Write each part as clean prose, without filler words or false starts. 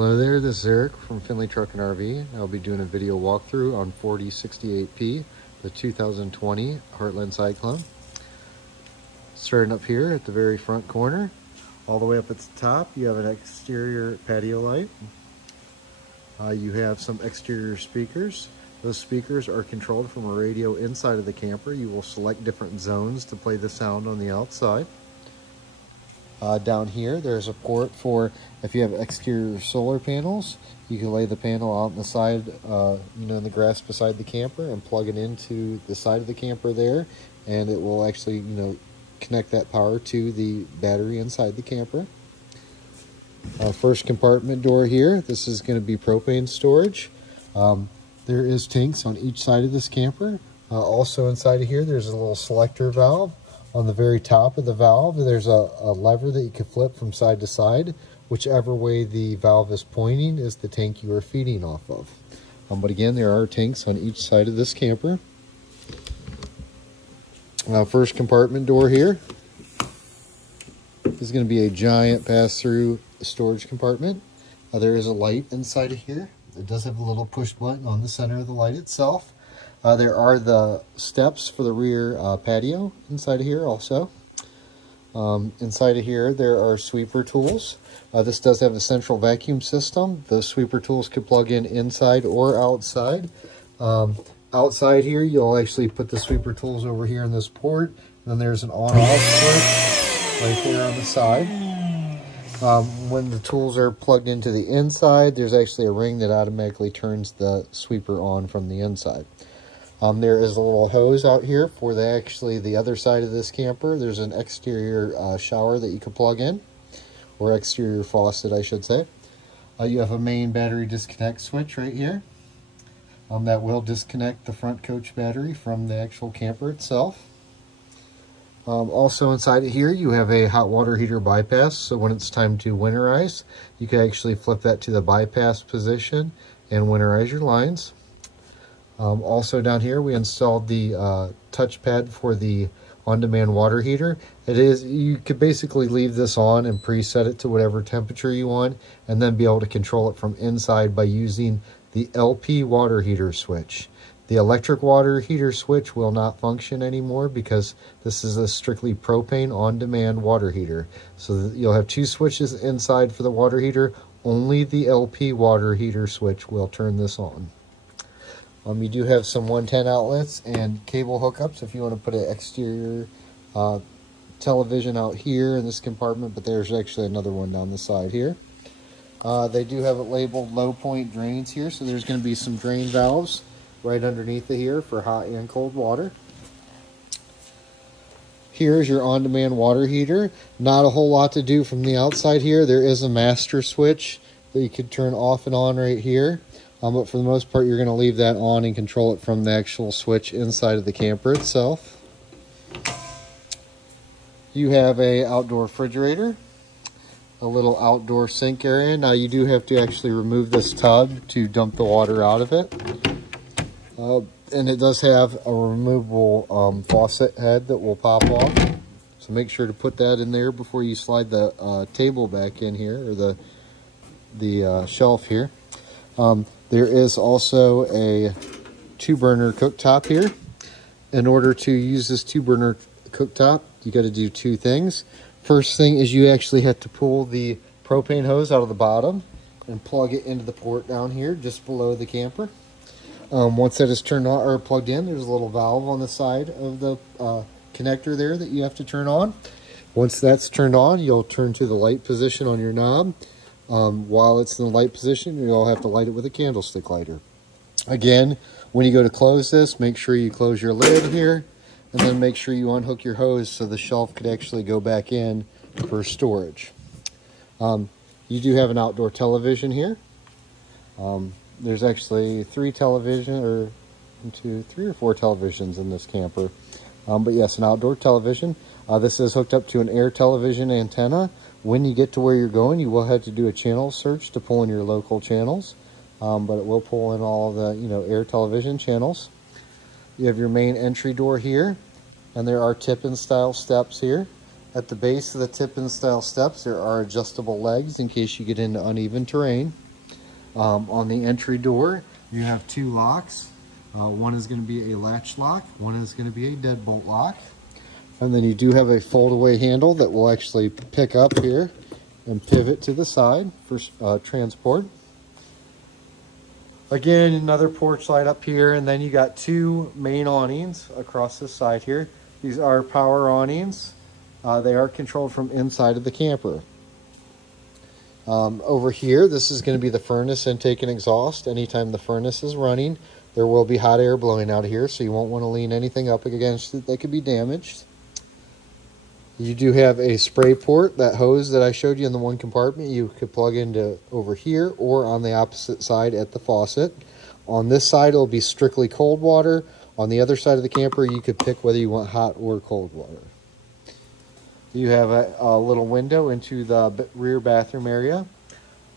Hello there, this is Eric from Finley Truck and RV. I'll be doing a video walkthrough on 4068P, the 2020 Heartland Cyclone. Starting up here at the very front corner, all the way up at the top, you have an exterior patio light. You have some exterior speakers. Those speakers are controlled from a radio inside of the camper. You will select different zones to play the sound on the outside. Down here, there's a port for if you have exterior solar panels. You can lay the panel out on the side, in the grass beside the camper, and plug it into the side of the camper there, and it will actually, connect that power to the battery inside the camper. First compartment door here. This is going to be propane storage. There is tanks on each side of this camper. Also inside of here, there's a little selector valve. On the very top of the valve, there's a lever that you can flip from side to side. Whichever way the valve is pointing is the tank you are feeding off of. But again, there are tanks on each side of this camper. First compartment door here. This is going to be a giant pass-through storage compartment. There is a light inside of here. It does have a little push button on the center of the light itself. There are the steps for the rear patio inside of here also. Inside of here, there are sweeper tools. This does have a central vacuum system. The sweeper tools could plug in inside or outside. Outside here, you'll actually put the sweeper tools over here in this port. And then there's an on-off switch right there on the side. When the tools are plugged into the inside, there's actually a ring that automatically turns the sweeper on from the inside. There is a little hose out here for the other side of this camper. There's an exterior shower that you can plug in, or exterior faucet, I should say. You have a main battery disconnect switch right here. That will disconnect the front coach battery from the actual camper itself. Also inside of here, you have a hot water heater bypass. So when it's time to winterize, you can actually flip that to the bypass position and winterize your lines. Also down here, we installed the touchpad for the on-demand water heater. You could basically leave this on and preset it to whatever temperature you want, and then be able to control it from inside by using the LP water heater switch. The electric water heater switch will not function anymore because this is a strictly propane on-demand water heater. So you'll have two switches inside for the water heater. Only the LP water heater switch will turn this on. You do have some 110 outlets and cable hookups if you want to put an exterior television out here in this compartment, but there's actually another one down the side here. They do have it labeled low point drains here, so there's going to be some drain valves right underneath it here for hot and cold water. Here's your on-demand water heater. Not a whole lot to do from the outside here. There is a master switch that you could turn off and on right here. But for the most part, you're going to leave that on and control it from the actual switch inside of the camper itself. You have an outdoor refrigerator, a little outdoor sink area. Now you do have to actually remove this tub to dump the water out of it. And it does have a removable faucet head that will pop off. So make sure to put that in there before you slide the table back in here, or the shelf here. There is also a 2-burner cooktop here. In order to use this 2-burner cooktop, you got to do two things. First thing is you actually have to pull the propane hose out of the bottom and plug it into the port down here just below the camper. Once that is turned on or plugged in, there's a little valve on the side of the connector there that you have to turn on. Once that's turned on, you'll turn to the light position on your knob. While it's in the light position, you'll have to light it with a candlestick lighter. Again, when you go to close this, make sure you close your lid here, and then make sure you unhook your hose so the shelf could actually go back in for storage. You do have an outdoor television here. There's actually three or four televisions in this camper. But yes, an outdoor television. This is hooked up to an air television antenna. When you get to where you're going, you will have to do a channel search to pull in your local channels, but it will pull in all of the air television channels. You have your main entry door here, and there are tip-in style steps here. At the base of the tip-in style steps, there are adjustable legs in case you get into uneven terrain. On the entry door, you have 2 locks. One is going to be a latch lock, one is going to be a deadbolt lock. And then you do have a fold-away handle that will actually pick up here and pivot to the side for transport. Again, another porch light up here, and then you got 2 main awnings across the side here. These are power awnings. They are controlled from inside of the camper. Over here, this is going to be the furnace intake and exhaust. Anytime the furnace is running, there will be hot air blowing out of here, so you won't want to lean anything up against it that could be damaged. You do have a spray port. That hose that I showed you in the one compartment, you could plug into over here or on the opposite side at the faucet. On this side, it'll be strictly cold water. On the other side of the camper, you could pick whether you want hot or cold water. You have a little window into the rear bathroom area.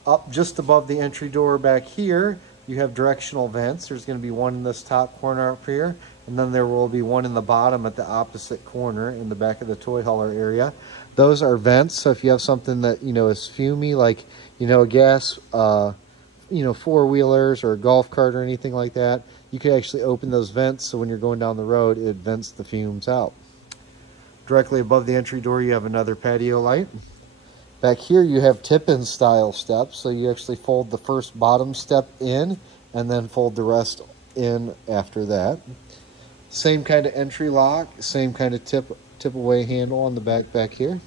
Up just above the entry door back here, you have directional vents. There's going to be one in this top corner up here, and then there will be one in the bottom at the opposite corner in the back of the toy hauler area. Those are vents, so if you have something that, you know, is fumy, like, you know, a gas, you know, four-wheelers or a golf cart or anything like that, you can actually open those vents, so when you're going down the road, it vents the fumes out. Directly above the entry door, you have another patio light. Back here, you have tip-in style steps, so you actually fold the first bottom step in and then fold the rest in after that. Same kind of entry lock, same kind of tip away handle on the back here.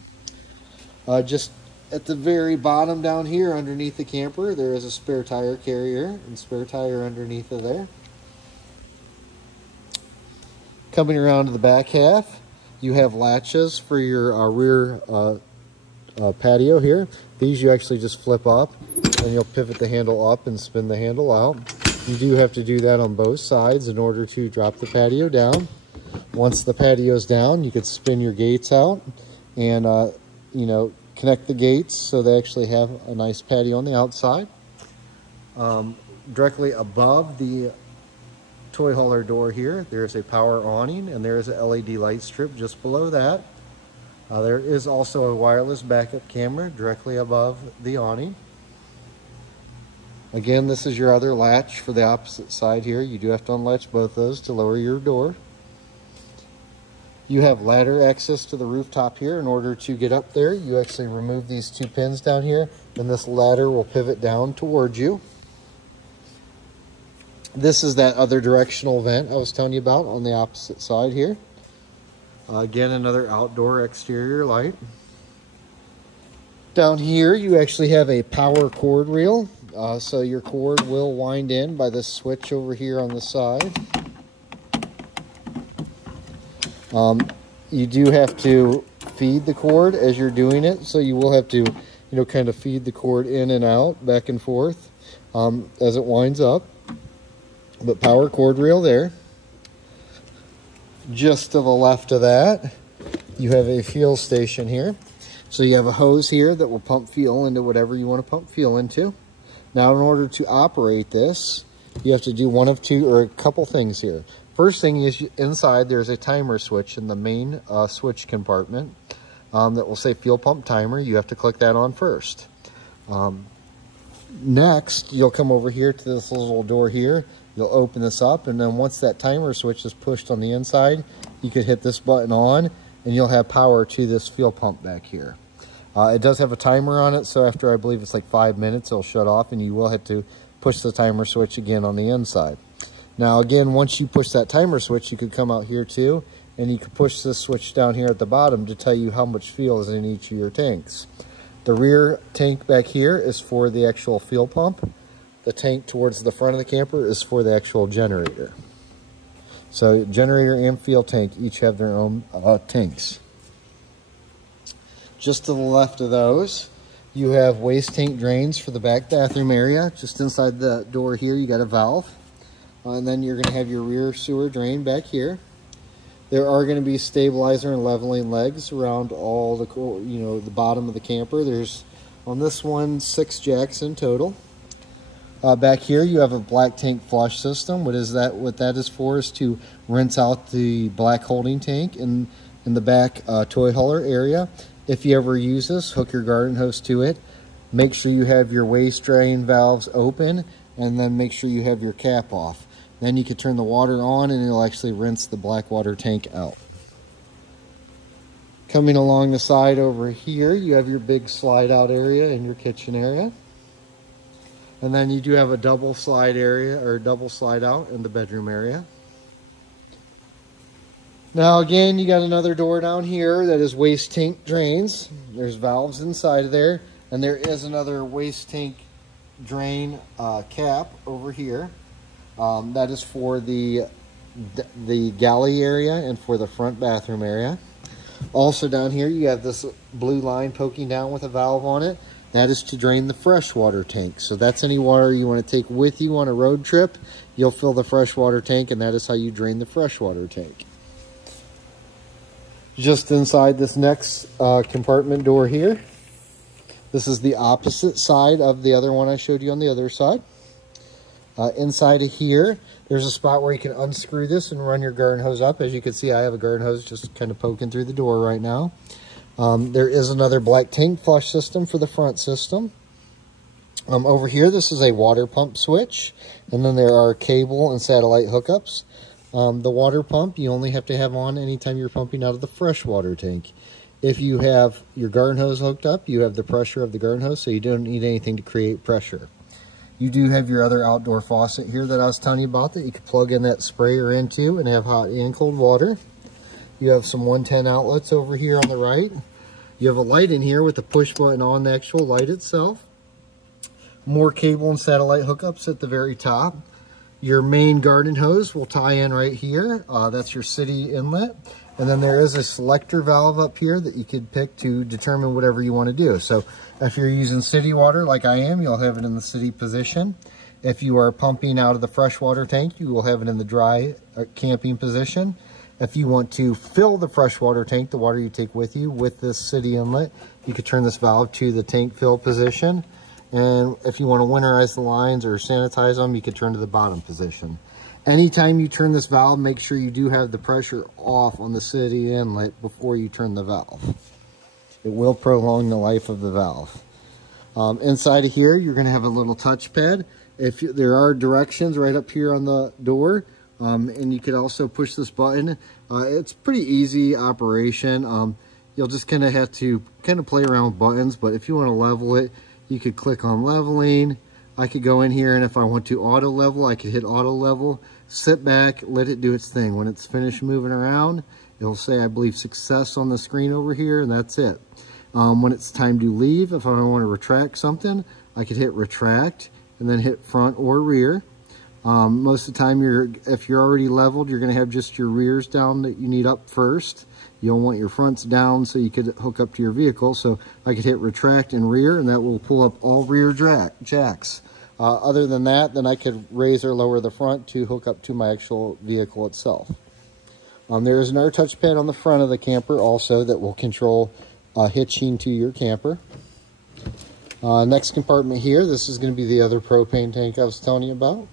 Just at the very bottom down here underneath the camper, there is a spare tire carrier and spare tire underneath of there. Coming around to the back half, you have latches for your rear patio here. These you actually just flip up and you'll pivot the handle up and spin the handle out. You do have to do that on both sides in order to drop the patio down. Once the patio's down, you could spin your gates out and you know, connect the gates so they actually have a nice patio on the outside. Directly above the toy hauler door here, there's a power awning and there is a LED light strip just below that. There is also a wireless backup camera directly above the awning. Again, this is your other latch for the opposite side here. You do have to unlatch both those to lower your door. You have ladder access to the rooftop here. In order to get up there, you actually remove these 2 pins down here, and this ladder will pivot down towards you. This is that other directional vent I was telling you about on the opposite side here. Again, another outdoor exterior light. Down here, you actually have a power cord reel. So your cord will wind in by this switch over here on the side. You do have to feed the cord as you're doing it. So you will have to, you know, kind of feed the cord in and out, back and forth as it winds up. But power cord reel there. Just to the left of that, you have a fuel station here. So you have a hose here that will pump fuel into whatever you want to pump fuel into. Now, in order to operate this, you have to do one of two or a couple things here. First thing is inside there's a timer switch in the main switch compartment that will say fuel pump timer. You have to click that on first. Next, you'll come over here to this little door here. You'll open this up, and then once that timer switch is pushed on the inside, you could hit this button on, and you'll have power to this fuel pump back here. It does have a timer on it, so after I believe it's like 5 minutes, it'll shut off, and you will have to push the timer switch again on the inside. Now, again, once you push that timer switch, you could come out here too, and you could push this switch down here at the bottom to tell you how much fuel is in each of your tanks. The rear tank back here is for the actual fuel pump. The tank towards the front of the camper is for the actual generator. So generator and fuel tank each have their own tanks. Just to the left of those, you have waste tank drains for the back bathroom area. Just inside the door here, you got a valve. And then you're going to have your rear sewer drain back here. There are going to be stabilizer and leveling legs around all the, you know, the bottom of the camper. There's, on this one, 6 jacks in total. Back here, you have a black tank flush system. What that is for is to rinse out the black holding tank in the back toy hauler area. If you ever use this, hook your garden hose to it. Make sure you have your waste drain valves open, and then make sure you have your cap off. Then you can turn the water on and it'll actually rinse the black water tank out. Coming along the side over here, you have your big slide out area and your kitchen area. And then you do have a double slide area, or double slide out in the bedroom area. Now again, you got another door down here that is waste tank drains. There's valves inside of there, and there is another waste tank drain cap over here. That is for the galley area and for the front bathroom area. Also down here, you have this blue line poking down with a valve on it. That is to drain the freshwater tank. So that's any water you want to take with you on a road trip. You'll fill the freshwater tank, and that is how you drain the freshwater tank. Just inside this next compartment door here, this is the opposite side of the other one I showed you on the other side. Inside of here, there's a spot where you can unscrew this and run your garden hose up. As you can see, I have a garden hose just kind of poking through the door right now. There is another black tank flush system for the front system. Over here, this is a water pump switch, and then there are cable and satellite hookups. The water pump, you only have to have on anytime you're pumping out of the freshwater tank. If you have your garden hose hooked up, you have the pressure of the garden hose, so you don't need anything to create pressure. You do have your other outdoor faucet here that I was telling you about that you can plug in that sprayer into and have hot and cold water. You have some 110 outlets over here on the right. You have a light in here with the push button on the actual light itself. More cable and satellite hookups at the very top. Your main garden hose will tie in right here. That's your city inlet. And then there is a selector valve up here that you could pick to determine whatever you want to do. So if you're using city water like I am, you'll have it in the city position. If you are pumping out of the freshwater tank, you will have it in the dry camping position. If you want to fill the freshwater tank, the water you take with you, with this city inlet, you could turn this valve to the tank fill position. And if you want to winterize the lines or sanitize them, you could turn to the bottom position. Anytime you turn this valve, make sure you do have the pressure off on the city inlet before you turn the valve. It will prolong the life of the valve. Inside of here, you're going to have a little touchpad. There are directions right up here on the door, and you could also push this button. It's pretty easy operation. You'll just kind of have to play around with buttons, but if you want to level it, you could click on leveling. I could go in here, and if I want to auto level, I could hit auto level, sit back, let it do its thing. When it's finished moving around, it'll say, I believe, success on the screen over here, and that's it. When it's time to leave, if I want to retract something, I could hit retract and then hit front or rear. Most of the time, if you're already leveled, you're going to have just your rears down that you need up first. You'll want your fronts down so you could hook up to your vehicle. So I could hit retract and rear, and that will pull up all rear jacks. Other than that, then I could raise or lower the front to hook up to my actual vehicle itself. There is another touchpad on the front of the camper also that will control hitching to your camper. Next compartment here, this is going to be the other propane tank I was telling you about.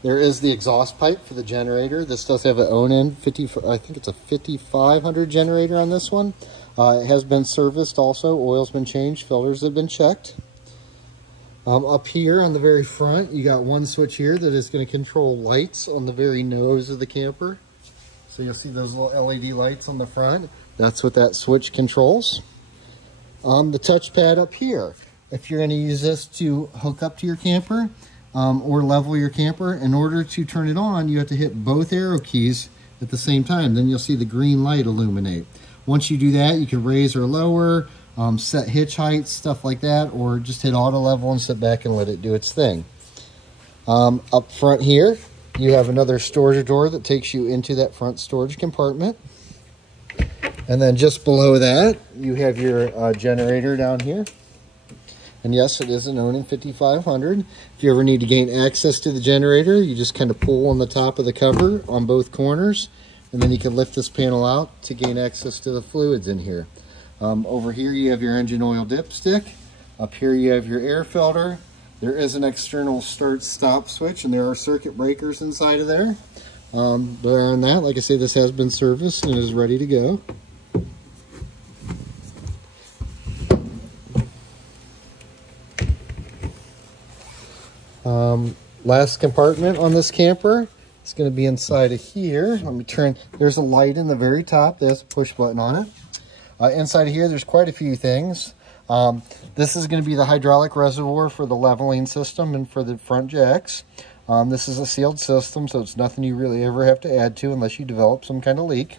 There is the exhaust pipe for the generator. This does have an Onan 50, I think it's a 5500 generator on this one. It has been serviced also. Oil's been changed. Filters have been checked. Up here on the very front, you got one switch here that is going to control lights on the very nose of the camper. So you'll see those little LED lights on the front. That's what that switch controls. The touchpad up here. If you're going to use this to hook up to your camper, or level your camper, in order to turn it on, you have to hit both arrow keys at the same time. Then you'll see the green light illuminate. Once you do that, you can raise or lower, set hitch heights, stuff like that, or just hit auto level and sit back and let it do its thing. Up front here, you have another storage door that takes you into that front storage compartment. And then just below that, you have your generator down here. And yes, it is an Onan 5500. If you ever need to gain access to the generator, you just kind of pull on the top of the cover on both corners, and then you can lift this panel out to gain access to the fluids in here. Over here you have your engine oil dipstick. Up here you have your air filter. There is an external start-stop switch, and there are circuit breakers inside of there. But other than that, like I say, this has been serviced and is ready to go. Last compartment on this camper is going to be inside of here. Let me turn. There's a light in the very top. There's a push button on it. Inside of here, there's quite a few things. This is going to be the hydraulic reservoir for the leveling system and for the front jacks. This is a sealed system, so it's nothing you really ever have to add to unless you develop some kind of leak.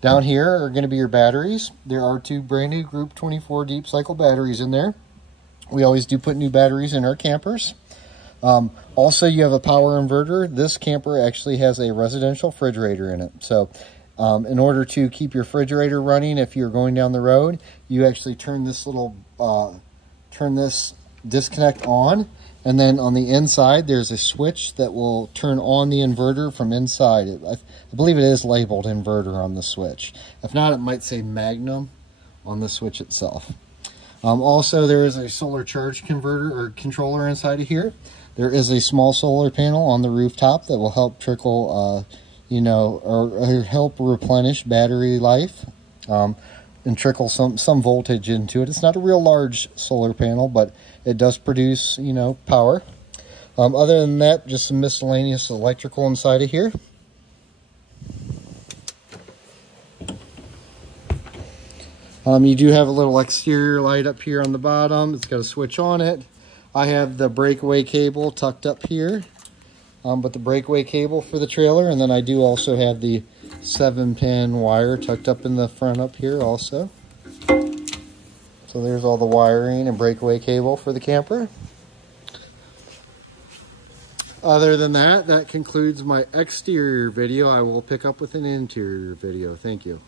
Down here are going to be your batteries. There are 2 brand new Group 24 deep cycle batteries in there. We always do put new batteries in our campers. Also, you have a power inverter. This camper actually has a residential refrigerator in it. So in order to keep your refrigerator running, if you're going down the road, you actually turn this little, turn this disconnect on. And then on the inside, there's a switch that will turn on the inverter from inside. I believe it is labeled inverter on the switch. If not, it might say Magnum on the switch itself. Also, there is a solar charge converter or controller inside of here. There is a small solar panel on the rooftop that will help trickle, or help replenish battery life. And trickle some voltage into it. It's not a real large solar panel, but it does produce, power. Other than that, just some miscellaneous electrical inside of here. You do have a little exterior light up here on the bottom. It's got a switch on it. I have the breakaway cable tucked up here, but the breakaway cable for the trailer, and then I do also have the 7-pin wire tucked up in the front up here also. So there's all the wiring and breakaway cable for the camper. Other than that, that concludes my exterior video. I will pick up with an interior video. Thank you.